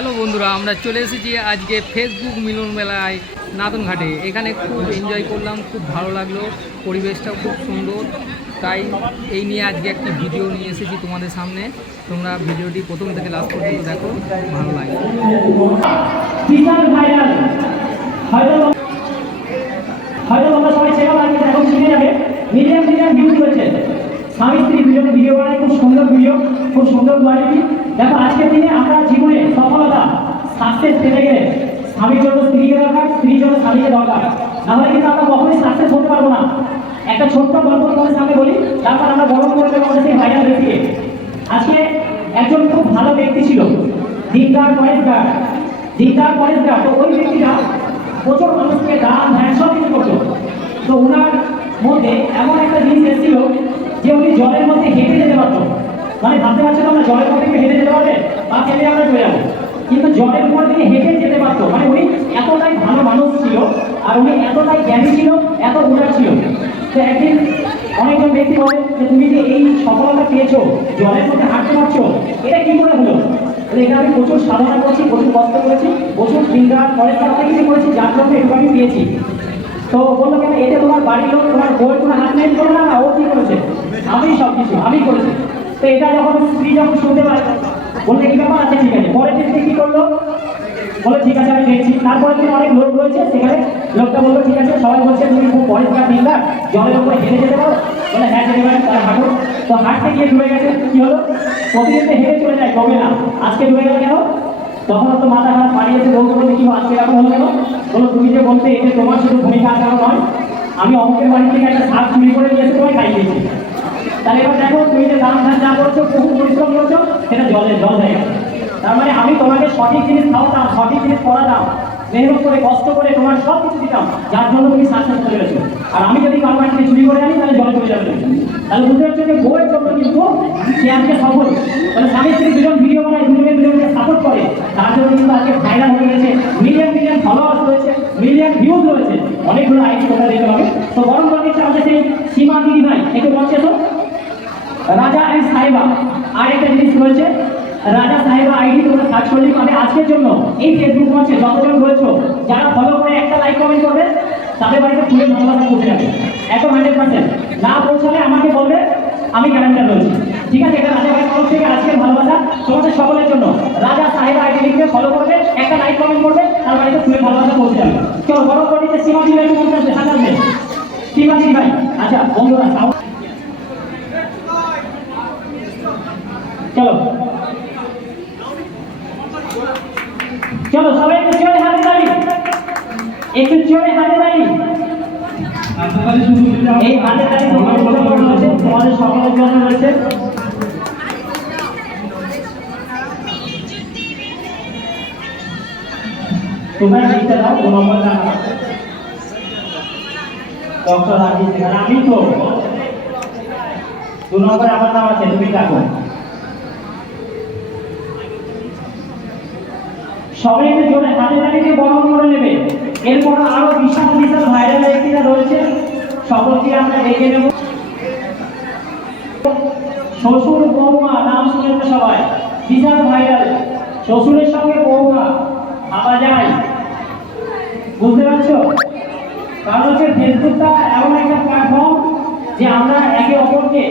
Hello বন্ধুরা, আমরা চলে এসেছি আজকে ফেসবুক মিলন মেলায় নাদনঘাটে। এখানে খুব এনজয় করলাম, খুব ভালো লাগলো, পরিবেশটাও খুব সুন্দর। তাই এই নিয়ে আজকে একটি ভিডিও নিয়ে এসেছি তোমাদের সামনে। তোমরা ভিডিওটি প্রথম থেকে লাস্ট পর্যন্ত দেখো, ভালো লাগে। হয়তো তোমরা সবাই চেনা লাগবে, এখন চিনে যাবে। মিলিয়ন মিলিয়ন ভিউজ রয়েছে। স্বামী স্ত্রী দুজনে ভিডিও বানায়, খুব সুন্দর ভিডিও, খুব সুন্দর কোয়ালিটি। দেখো আজকের দিনে আমরা জীবনে সফলতা সাকসেস পেতে গেলে স্বামীর জন্য স্ত্রীকে দরকার, স্ত্রীর জন্য স্বামীকে দরকার। নাহলে কিন্তু আমরা কখনোই সাকসেস হতে পারবো না। একটা ছোট্ট গল্প তোমাদের সামনে বলি, তারপর আমরা বড় করে দেবো আমাদের সেই ভাইরাল ব্যক্তিকে। আজকে একজন খুব ভালো ব্যক্তি ছিল, দিনদার পরেশগার। তো ওই ব্যক্তিটা প্রচুর মানুষকে দান ধ্যান সব কিছু করতো। তো ওনার মধ্যে এমন একটা জিনিস এসেছিল যে উনি জলের মধ্যে হেঁটে যেতে পারতো। মানে ভাবতে পারছো না, জলের মধ্যে হেঁটে যেতে পারবে, পা ফেলে আমরা চলে যাবো, কিন্তু জলের উপর দিয়ে হেঁটে যেতে পারতো। মানে উনি এতটাই ভালো মানুষ ছিল, আর উনি এতটাই জ্ঞানী ছিল, এত উদার ছিল। তো একদিন অনেকজন ব্যক্তি বলে যে তুমি যে এই সফলতা পেয়েছো, জলের মধ্যে হাঁটতে পারছো, এটা কি করে হলো? এটা আমি প্রচুর সাধনা করেছি, প্রচুর কষ্ট করেছি, প্রচুর দিনরাত পরে অনেক কিছু করেছি, যার জন্য একটু আমি পেয়েছি। তো বললো কেন, এটা তোমার বাড়ির লোক, তোমার বই কোনো হাত নেই করো না, ও কি করেছে? আমি সব কিছু আমি করেছি। তো এটা যখন স্ত্রী যখন শুনতে পারে, বললে কি ব্যাপার আছে, ঠিক আছে। পরের দিন কি করলো, বলে ঠিক আছে আমি দেখছি। তারপরে দিন অনেক লোক রয়েছে সেখানে, লোকটা বললো ঠিক আছে, সবাই বলছে তুমি খুব পরিষ্কার দিনদার, জলের উপরে হেঁটে যেতে পারো। বলে হ্যাঁ যেতে পারে, তারা হাঁটো। তো হাঁটতে গিয়ে ডুবে গেছে। কি হলো, প্রতিদিন তো হেঁটে চলে যায়, ডোবে না, আজকে ডুবে গেল কেন? তখন তো মাথা খারাপ, পাড়িয়েছে বলতে বলতে, কি আজকে এরকম হলো কেন? বলো তুমি যে বলতে এতে তোমার শুধু ভূমিকা আসানো নয়, আমি অমুকের বাড়ি থেকে একটা শাক চুরি করে নিয়ে এসে তোমায় খাই দিয়েছি। তাহলে এবার দেখো, তুমি যে দাম ধান যা করছো, বহু পরিশ্রম করছো, সেটা জল হয়ে গেছে। তার মানে আমি তোমাকে সঠিক জিনিস খাওয়াতাম, সঠিক জিনিস পড়াতাম, মেহনত করে কষ্ট করে তোমার সব কিছু দিতাম, যার জন্য তুমি সাকসেস চলে গেছো। আর আমি যদি কারো বাড়ি থেকে চুরি করে আনি, তাহলে জলে চলে যাবে। তাহলে বুঝতে পারছো যে বউয়ের জন্য কিন্তু সে আজকে সফল। তাহলে স্বামী স্ত্রী দুজন ভিডিও বানায়, দুজনকে সাপোর্ট করে, তার জন্য কিন্তু আজকে ভাইরাল হয়ে গেছে। মিলিয়ন মিলিয়ন ফলোয়ার্স রয়েছে, মিলিয়ন ভিউজ রয়েছে, অনেকগুলো আইডি কথা দিতে হবে। তো বরং দিচ্ছে আমাদের সেই সীমা দিদি ভাই, একটু বলছে তো রাজা অ্যান্ড সাহেবা। আর একটা জিনিস রয়েছে, রাজা সাহেবা আইডি তোমরা সার্চ করলেই পাবে। আজকের জন্য এই ফেসবুক মঞ্চে যতজন রয়েছে, যারা ফলো করে একটা লাইক কমেন্ট করবে, তাদের বাড়িতে ফুলের ভালোবাসা পৌঁছে যাবে, একদম 100%। না পৌঁছালে আমাকে বলবে, আমি গ্যারান্টার রয়েছি। ঠিক আছে, এটা রাজা ভাইয়ের তরফ থেকে আজকের ভালোবাসা তোমাদের সকলের জন্য। রাজা সাহেবা আইডি লিখবে, ফলো করবে, একটা লাইক কমেন্ট করবে, তার বাড়িতে ফুলের ভালোবাসা পৌঁছে যাবে। চলো বড় করে নিচ্ছে সীমা দিদি ভাই, মনে আসবে সাথে আসবে সীমা দিদি ভাই। আচ্ছা বন্ধুরা, চলো চলো সবাই একটু জোরে হাতে তালি, একটু জোরে হাতে তালি। এই হাতে তালি তোমাদের সকলের জন্য রয়েছে। তোমরা লিখতে দাও, 2 নম্বর জানা ডক্টর রাজীব সেখানে, আমি তো 2 নম্বর আমার নাম আছে, তুমি ডাকো। সবাই একটু জোরে হাতে তালিকে বরণ করে নেবে। এরপর আরো বিশাল বিশাল ভাইরাল ব্যক্তিরা রয়েছে, সকলকে আমরা ডেকে নেব। শ্বশুর বৌমা নাম শুনেছে সবাই, বিশাল ভাইরাল। শ্বশুরের সঙ্গে বৌমা ভাবা যায়, বুঝতে পারছো? কারণ হচ্ছে ফেসবুকটা এমন একটা প্ল্যাটফর্ম যে আমরা একে অপরকে